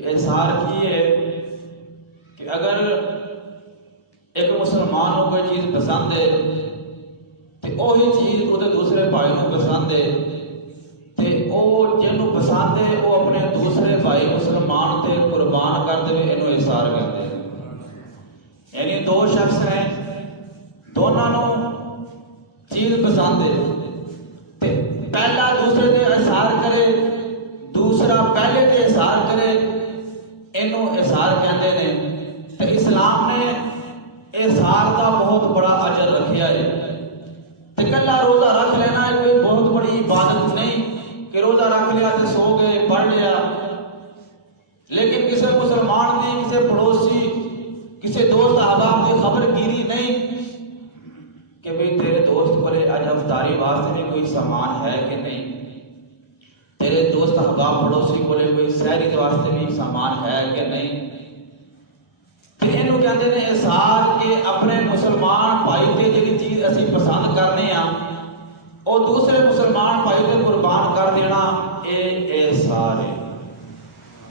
कि एहसार की है कि अगर एक मुसलमान को कोई चीज़ पसंद है तो वही चीज़ वो दूसरे भाई को पसंद है तो वो जिन्होंने पसंद है वो अपने दूसरे भाई मुसलमान से कुर्बान करते हुए इन्हों एहसार करते हैं। यानी दो शख्स हैं, दोनों चीज़ पसंद है तो पहला दूसरे से एहसार करे, दूसरा पहले से एहसार करे, इन्हों एहसार कहते हैं। तो इस्लाम ने एहसार का बहुत बड़ा अजर रखा है। तो कला रोज़ा रख लेना है कोई बहुत बड़ी इबादत नहीं कि रोज़ा रख लिया तो सो गए पढ़ लिया, लेकिन किसी मुसलमान की, किसी पड़ोसी, किसी दोस्त अहबाब की खबरगिरी नहीं कि भाई तेरे दोस्त को आज अफ्तारी वास्ते में कोई सामान है कि नहीं, तेरे दोस्त अहबाब पड़ोसी को कोई सहरी वास्ते में सामान है कि नहीं। तो इन्हों कहते हैं एहसार के अपने मुसलमान भाई के जी चीज़ असी पसंद करने और दूसरे मुसलमान